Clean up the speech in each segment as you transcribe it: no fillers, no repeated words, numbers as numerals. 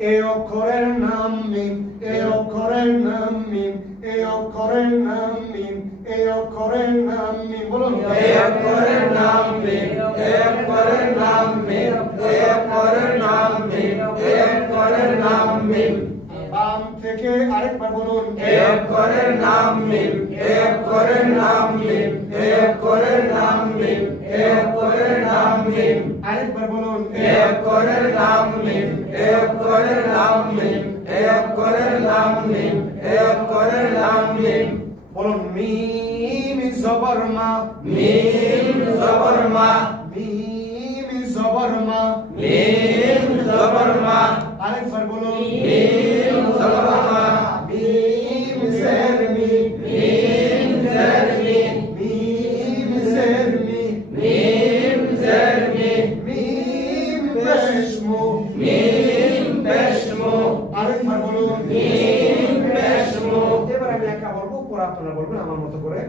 এই অক্ষরের নাম মিম, এই অক্ষরের নাম মিম, এই অক্ষরের নাম মিম, এই অক্ষরের নাম মিম। বলুন এই অক্ষরের নাম মিম, এই অক্ষরের নাম মিম, এই অক্ষরের নাম মিম, এই অক্ষরের নাম মিম। বাম থেকে আরেকবার বলুন এই অক্ষরের নাম মিম, এই অক্ষরের নাম মিম, এই অক্ষরের নাম মিম, এই অক্ষরের নাম মিম। আরেকবার বলুন এই অক্ষরের নাম মিম, এই অক্ষরের নাম মিম, এই অক্ষরের নাম মিম, এই অক্ষরের নাম মিম। বলুন মিম জবর মা, মিম জবর মা, মিম জবর মা, মিম জবর মা। আরেকবার বলুন মিম জবর মা, মিম জের মি, মিম জের মি, মিম জের মি, মিম জের মি, মিম পেশ মু, মিম পেশ মু, আরেকবার বলুন মিম পেশ মু। এবার আমি একা বলবো, পরে আপনারা বলবেন আমার মতো করে।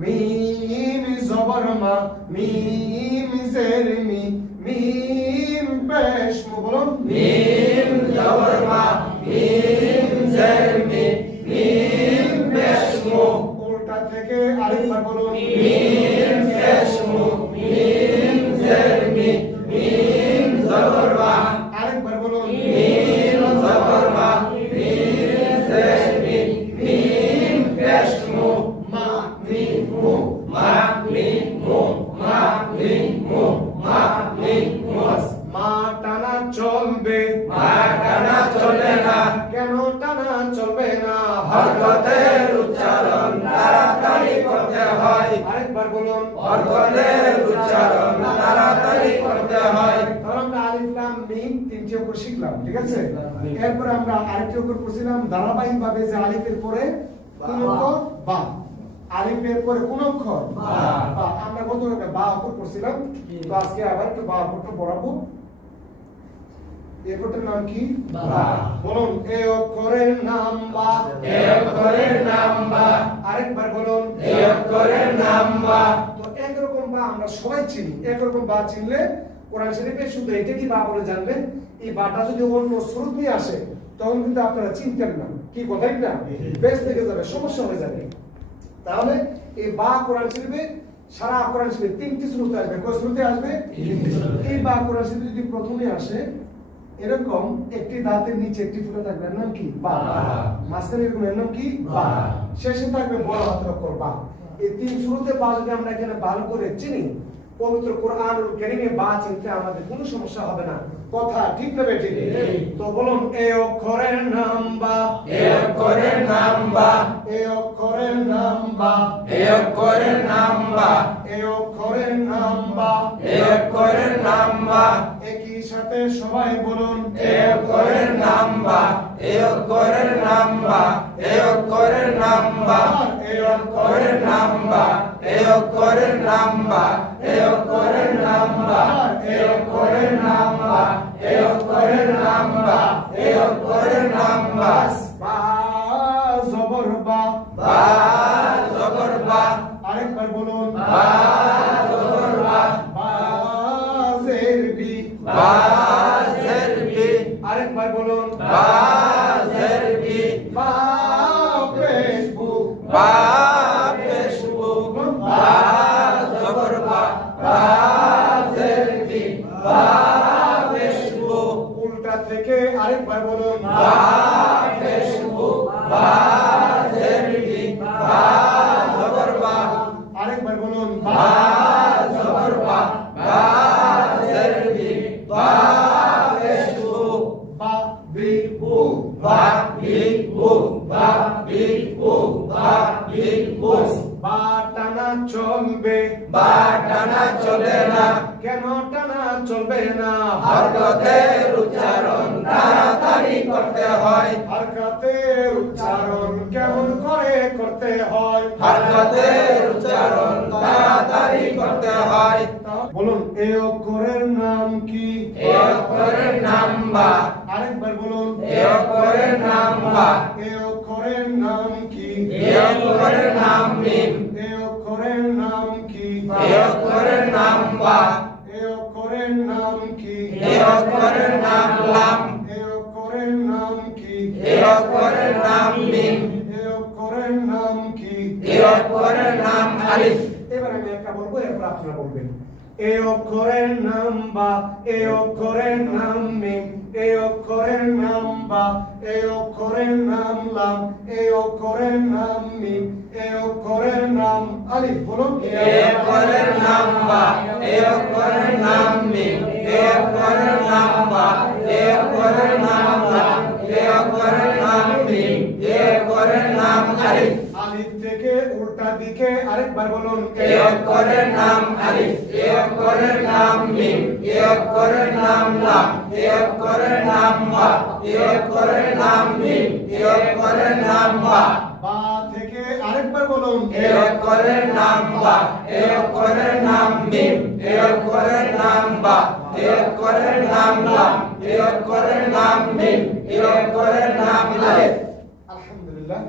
মিম জবর মা, মিম জের মি, মিম পেশ মু। বলুন মিম জবর মা, মিম জের মি, মিম পেশ মু। উল্টা থেকে আরেকবার বলুন মিম পেশ মু, মিম জের মি, মিম জবর মা, আরেকবার বলুন মিম জবর মা, মিম জের মি, মিম পেশ মু। মা মিম মু, মা মিম মু, মা মিম মু, মা মিম মু। মা টানা চলবে, মা টানা চলে না, কেন টানা চলবে না? হরকতের উচ্চারণ তাড়াতাড়ি করতে হয়। আরেকবার বলুন হরকতের উচ্চারণ তাড়াতাড়ি করতে হয়। ধর আমরা আলিফ লাম মিম তিনটি অক্ষর শিখলাম, ঠিক আছে? এরপরে আমরা আরেকটি অক্ষর পড়ছিলাম ধারাবাহিক ভাবে, যে আলিফের পরে কোন অক্ষর? বা। আলিফের পরে কোন অক্ষর? বা। বা। আমরা কত একটা বা অক্ষর পড়ছিলাম, তো আজকে আবার একটু বা অক্ষরটা পড়াবো। এই অক্ষরটার নাম কি? বা। বলুন এই অক্ষরের নাম বা। এই অক্ষরের নাম বা, আরেকবার বলুন এই অক্ষরের নাম বা। তো একরকম বা আমরা সবাই চিনি, একরকম বা চিনলে কোরআন শরীফে শুধু এটা কি বা বলে জানবেন। এই বাটা যদি অন্য স্রোত নিয়ে আসে তখন কিন্তু আপনারা চিনতেন না, কি কথাই না, বেশ থেকে যাবে, সমস্যা হয়ে যাবে। তাহলে এই বা কোরআন শরীফে সারা কোরআন শরীফে তিনটি স্রোতে আসবে। কয় স্রোতে আসবে? এই বা কোরআন শরীফে যদি প্রথমে আসে এরকম একটি দাঁতের নিচে একটি ফুলে থাকবে, এর নাম কি? বা। মাঝখানে এরকম, এর নাম কি? বা। শেষে থাকবে বড় হাতের অক্ষর বা। এই তিন শুরুতে বা যদি আমরা এখানে ভালো করে চিনি, পবিত্র কোরআনুল কারীমে বা চিনতে আমাদের কোনো সমস্যা হবে না। কথা ঠিক না বেঠিক? তো বলুন এই অক্ষরের নাম বা। এই অক্ষরের নাম বা, এই অক্ষরের নাম বা। এই অক্ষরের নাম বা, এই অক্ষরের নাম বা। এই অক্ষরের নাম বা। একই সাথে সবাই বলুন এই অক্ষরের নাম বা, এই অক্ষরের নাম বা, এই অক্ষরের নাম বা, এই অক্ষরের নাম বা, এই অক্ষরের নাম বা, এই অক্ষরের নাম বা, এই অক্ষরের নাম বা, এই অক্ষরের নাম বা, এই অক্ষরের নাম বা। বা জবর বা। বা জবর বা, আরেকবার বলুন বা জবর বা, বা জের বি। বা জের বি, আরেকবার বলুন বা জের বি, বা ফেসবুক। বা ফেসবুক, বা জবর বা, বা জের বি, বা ফেসবুক। উল্টা থেকে আরেকবার বলুন বা ফেসবুক, বা জের বি, বা জবর বা, আরেকবার বলুন বা জবর বা, বা জের বি, বা ফেসবুক। বা বি বু। বা বি বু, বা বি বু, বা বি বু। বা টানা চলবে, বা টানা চলে না, কেন টানা চলবে না? হরকতের উচ্চারণ তাড়াতাড়ি করতে হয়। হরকতের উচ্চারণ কেমন করে করতে হয়? হরকতের উচ্চারণ তাড়াতাড়ি করতে হয়। বলুন এই অক্ষরের নাম কি? এই অক্ষরের নাম বা, আরেকবার বলুন এই অক্ষরের নাম বা, এই অক্ষরের নাম কি? এই অক্ষরের নাম মিম, এই অক্ষরের নাম কি? এই অক্ষরের নাম বা, এই অক্ষরের নাম কি? এই অক্ষরের নাম লাম, এই অক্ষরের অক্ষরের নাম মিম, এই অক্ষরের নাম কি? এই অক্ষরের নাম আলিফ। এবার আমি একটা বলবো, এরপর আপনারা বলবেন। এই অক্ষরের নাম বা, এই অক্ষরের নাম মিম, এই অক্ষরের নাম বা, এই অক্ষরের নাম লাম, এই অক্ষরের নাম মিম, এই অক্ষরের নাম আলিফ। বলুন। এই অক্ষরের নাম বা, এই অক্ষরের নাম মিম, এই অক্ষরের নাম বা, এই অক্ষরের নাম লাম, এই অক্ষরের নাম মিম, এই অক্ষরের নাম আলিফ। আলিফ থেকে উল্টা দিকে আরেকবার বলুন। এই অক্ষরের নাম আলিফ, এই অক্ষরের নাম মিম, এই অক্ষরের নাম লাম, এই অক্ষরের নাম বা, এই অক্ষরের নাম মিম, এই অক্ষরের নাম বা। বা থেকে আরেকবার বলুন। এই অক্ষরের নাম বা, এই অক্ষরের নাম মিম, এই অক্ষরের নাম বা, এই অক্ষরের নাম লাম, এই অক্ষরের নাম মিম, এই অক্ষরের নাম আলিফ। আলহামদুলিল্লাহ,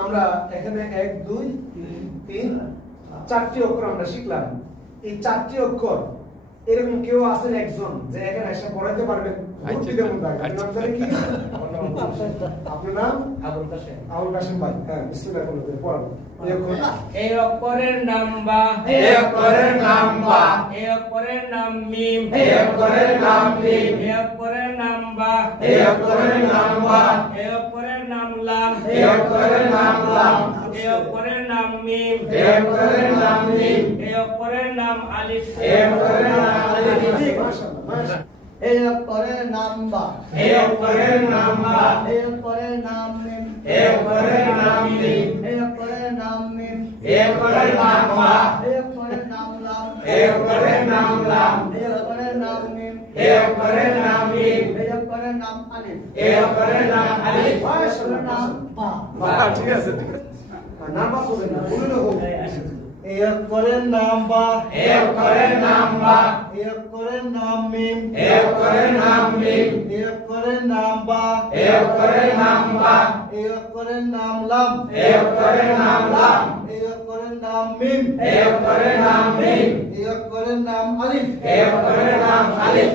আমরা এখানে 1 2 3 4টি অক্ষর আমরা শিখলাম। এই 4টি অক্ষর এরকম কেউ আছেন একজন যে এখানে এসে পড়াইতে পারবেন? মুক্তিদের মধ্যে আপনার নাম জানেন কি? আপনার নাম? আবুল কাশেম। আবুল কাশেম ভাই। হ্যাঁ, বিসমিল্লাহ করে পড়ুন। এই অক্ষর এই অক্ষরের নাম বা, এই অক্ষরের নাম বা, এই অক্ষরের নাম মিম, এই অক্ষরের নাম মিম, এই অক্ষরের নাম বা, এই অক্ষরের নাম বা, এই অক্ষরের নাম লাম, এই অক্ষরের নাম লাম, এই অক্ষরের নাম মিম, এই অক্ষরের নাম মিম, এই অক্ষরের নাম আলিফ, এই অক্ষরের নাম আলিফ। মাশাআল্লাহ, মাশাআল্লাহ। এই অক্ষরের নাম বা, এই অক্ষরের নাম বা, এই অক্ষরের নাম মিম, এই অক্ষরের নাম মিম, এই অক্ষরের নাম মিম, এই অক্ষরের নাম বা, এই অক্ষরের নাম লাম, এই অক্ষরের নাম লাম, এই অক্ষরের নাম মিম, এই অক্ষরের নাম মিম, এই অক্ষরের নাম আলিফ, এই অক্ষরের নাম আলিফ। এই অক্ষরের নাম বা, ঠিক আছে, ঠিক আছে। নাম বাস হবে না, বলুন হোক। এই অক্ষরের নাম বা, এই অক্ষরের নাম বা, এই অক্ষরের নাম মিম, এই অক্ষরের নাম মিম, এই অক্ষরের নাম বা, এই অক্ষরের নাম বা, এই অক্ষরের নাম লাম, এই অক্ষরের নাম লাম, এই অক্ষরের নাম মিম, এই অক্ষরের নাম মিম, এই অক্ষরের নাম আলিফ, এই অক্ষরের নাম আলিফ।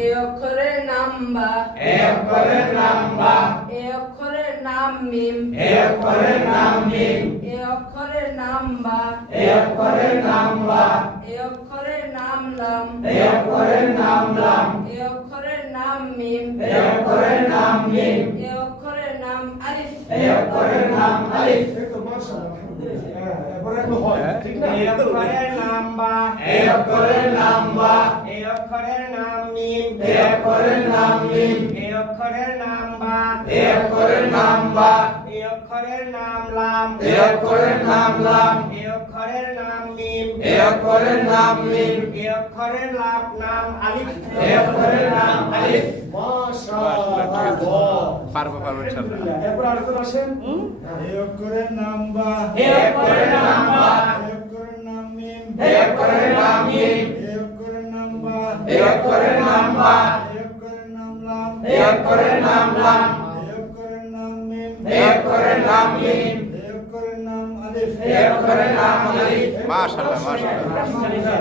এই অক্ষরের নাম বা, এই অক্ষরের নাম বা, এই অক্ষরের নাম মিম, এই অক্ষরের নাম মিম, এই অক্ষরের নাম বা, এই অক্ষরের নাম বা, এই অক্ষরের নাম লাম, এই অক্ষরের নাম লাম, এই অক্ষরের নাম মিম, এই অক্ষরের নাম মিম, এই অক্ষরের নাম আলিফ। এই অক্ষরের নাম আলিফ। এই তো মাশাআল্লাহ, আলহামদুলিল্লাহ। হ্যাঁ, এরপরে একটু হয়, ঠিক না? এই অক্ষরের নাম বা, এই অক্ষরের নাম বা, এই অক্ষরের নাম মিম, এই অক্ষরের নাম মিম, এই অক্ষরের নাম বা, এই অক্ষরের নাম বা, এই অক্ষরের নাম লাম, এই অক্ষরের নাম লাম, এই অক্ষরের নাম মিম, এই অক্ষরের নাম মিম, এই অক্ষরের নাম আলিফ, এই অক্ষরের নাম আলিফ। মাশাআল্লাহ। পারবো ইনশাআল্লাহ। আলহামদুলিল্লাহ। এরপর আরেকজন আসেন। এই অক্ষরের নাম বা, এই অক্ষরের নাম বা, এই অক্ষরের নাম মিম, এই অক্ষরের নাম মিম, এই অক্ষরের নাম বা, এই অক্ষরের নাম বা, এই অক্ষরের নাম লাম, এই অক্ষরের নাম লাম, এই অক্ষরের নাম মিম, এই অক্ষরের নাম মিম, এই অক্ষরের নাম আলিফ, এই অক্ষরের নাম আলিফ। মাশাআল্লাহ, মাশাআল্লাহ। আলহামদুলিল্লাহ।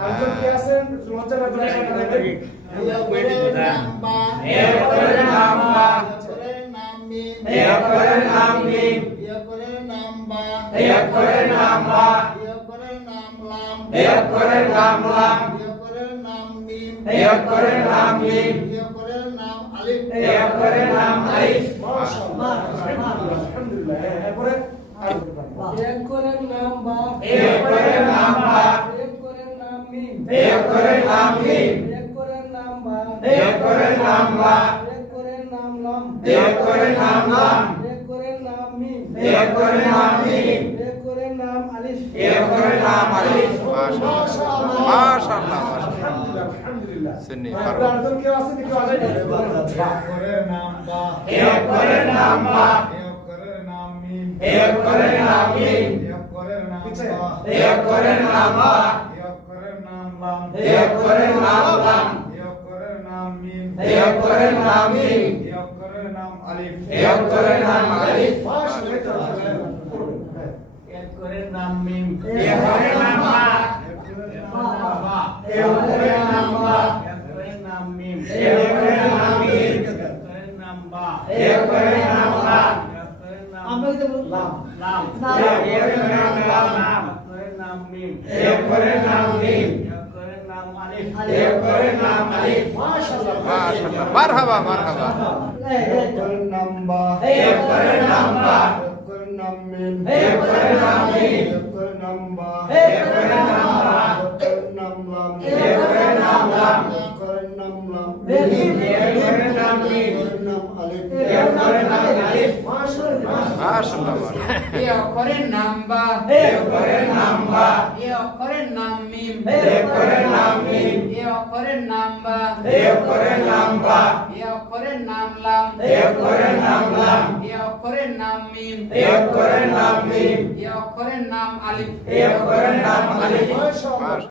আরেকজন কি আছেন? লজ্জা না করে সামনে দেখেন। এই অক্ষরের নাম বা, এই অক্ষরের নাম বা, এই অক্ষরের নাম মিম, এই অক্ষরের নাম মিম, এই অক্ষরের নাম বা, এই অক্ষরের নাম বা, এই অক্ষরের নাম লাম, এই অক্ষরের নাম লাম, এই অক্ষরের নাম মিম, এই অক্ষরের নাম মিম, এই অক্ষরের নাম আলিফ, এই অক্ষরের নাম আলিফ। মাশাআল্লাহ, আলহামদুলিল্লাহ, আলহামদুলিল্লাহ। হ্যাঁ, এরপরে আরেকজন পারেন। এই অক্ষরের নাম বা, এই অক্ষরের নাম বা, এই অক্ষরের নাম মিম, এই অক্ষরের নাম মিম, এই অক্ষরের নাম বা, এই অক্ষরের নাম বা, এই অক্ষরের নাম লাম, এই অক্ষরের নাম লাম, এই অক্ষরের নাম মিম, এই অক্ষরের নাম মিম, এই অক্ষরের নাম আলিফ, এই অক্ষরের নাম আলিফ। মাশাআল্লাহ, মাশাআল্লাহ। আলহামদুলিল্লাহ, আলহামদুলিল্লাহ। সুন্নি, এরপরে পারবো। আরেকজন কেউ আছে কি? কেউ আসেন? অক্ষরের নাম বা, এই অক্ষরের নাম বা, এই অক্ষরের নাম মিম, এই অক্ষরের নাম মিম, এই অক্ষরের নাম পিছে। বা, এই অক্ষরের নাম বা, এই অক্ষরের নাম লাম, এই অক্ষরের নাম লাম, এই অক্ষরের নাম মিম, এই অক্ষরের নাম মিম, এই অক্ষরের নাম আলিফ, এই অক্ষরের নাম আলিফ। মাশাআল্লাহ, এই তো আলহামদুলিল্লাহ। করবেন, হ্যাঁ। এই অক্ষরের নাম মিম, এই অক্ষরের নাম বা, এই অক্ষরের নাম বা, এই অক্ষরের নাম বা, এই অক্ষরের নাম মিম, এই অক্ষরের নাম মিম এই অক্ষরের নাম আলিফ এই অক্ষরের নাম আলিফ মাশাআল্লাহ মাশাআল্লাহ মারহাবা মারহাবা এই অক্ষরের নাম বা এই অক্ষরের নাম বা অক্ষরের নাম মিম এই অক্ষরের নাম মিম অক্ষরের নাম বা এই অক্ষরের নাম বা অক্ষরের নাম লাম এই অক্ষরের নাম লাম অক্ষরের নাম লাম মিম এই অক্ষরের নাম মিম অক্ষরের নাম আলিফ এই অক্ষরের নাম আলিফ মাশাআল্লাহ মাশাআল্লাহ মাশাআল্লাহ এই অক্ষরের নাম বা এই অক্ষরের নাম বা এই অক্ষরের নাম মিম এই অক্ষরের নাম মিম এই অক্ষরের নাম বা এই অক্ষরের নাম বা এই অক্ষরের নাম লাম এই অক্ষরের নাম লাম এই অক্ষরের নাম মিম এই অক্ষরের নাম মিম এই অক্ষরের নাম আলিফ এই অক্ষরের নাম আলিফ মাশাআল্লাহ